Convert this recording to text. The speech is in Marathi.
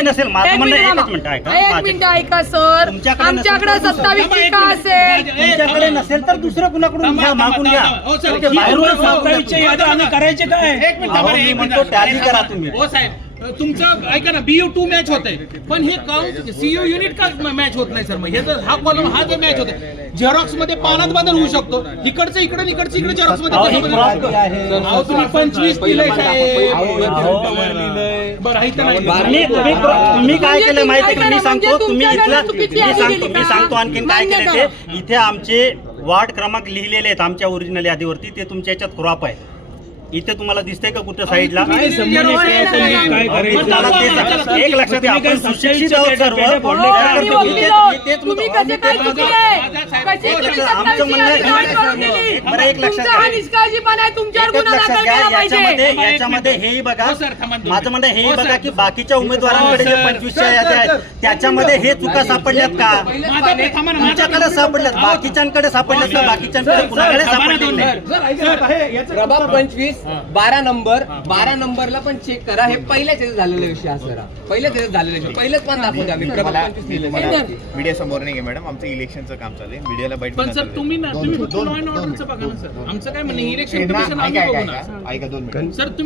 नसेल माझं म्हणणं एकच मिनिट एक मिनिट ऐका सर, आमच्याकडे 27 का असेल, तुमच्याकडे नसेल तर दुसरं कुणाकडून घ्या, मागून घ्या. बाहेरून 27 यादी आम्ही करायचे काय? एक मिनिट म्हणतो टॅली करा तुम्ही. हो साहेब, तुमचं ऐका ना, BU2 मॅच होत आहे, पण हे काउंट CU युनिट का मॅच होत नाही सर? मग हे तर हा कॉलम हा जो मॅच होते झेरॉक्स मध्ये पानात बदल होऊ शकतो, इकडचं इकडे इकडचं इकडे झेरॉक्स मध्ये तुम्ही 25 दिलंय तुम्ही काय केलं माहिती का? मी सांगतो, मी सांगतो आणखीन काय केलं ते. इथे आमचे वार्ड क्रमांक लिहिलेले आहेत आमच्या ओरिजिनल यादीवरती, ते तुमच्या याच्यात क्रॉप आहे. इथे तुम्हाला दिसतंय का कुठं साईडला? एक लक्षात घ्या, आपण सुशिक्षित आहोत सर्व. याच्यामध्ये हेही बघा, माझं म्हणणं हेही बघा की बाकीच्या उमेदवारांकडे जे 25च्या याद्या आहेत त्याच्यामध्ये हे चुका सापडल्यात का? तुमच्याकडे सापडल्यात, बाकीच्यांकडे सापडल्यात का? बाकीच्यांकडे कुणाकडे सापडले नाही. प्रभाग 25 12 नंबरला पण चेक करा. हे पहिल्याच याच्यात झालेला विषय हा सर, पहिल्याच याच्यात झालेला विषय, पहिलेच पण दाखवू द्या. आम्ही प्रभाग 25 लिहिलेलं मीडिया समोर नाही मॅडम, आमचं इलेक्शनचं काम चालू आहे, मीडियाला बाईट. पण सर तुम्ही फक्त लॉ अँड ऑर्डरचं बघा ना सर, आमचं काय म्हणणं इलेक्शन कमिशन आम्ही बघू ना ऐका 2 मिनिट सर. तुम्ही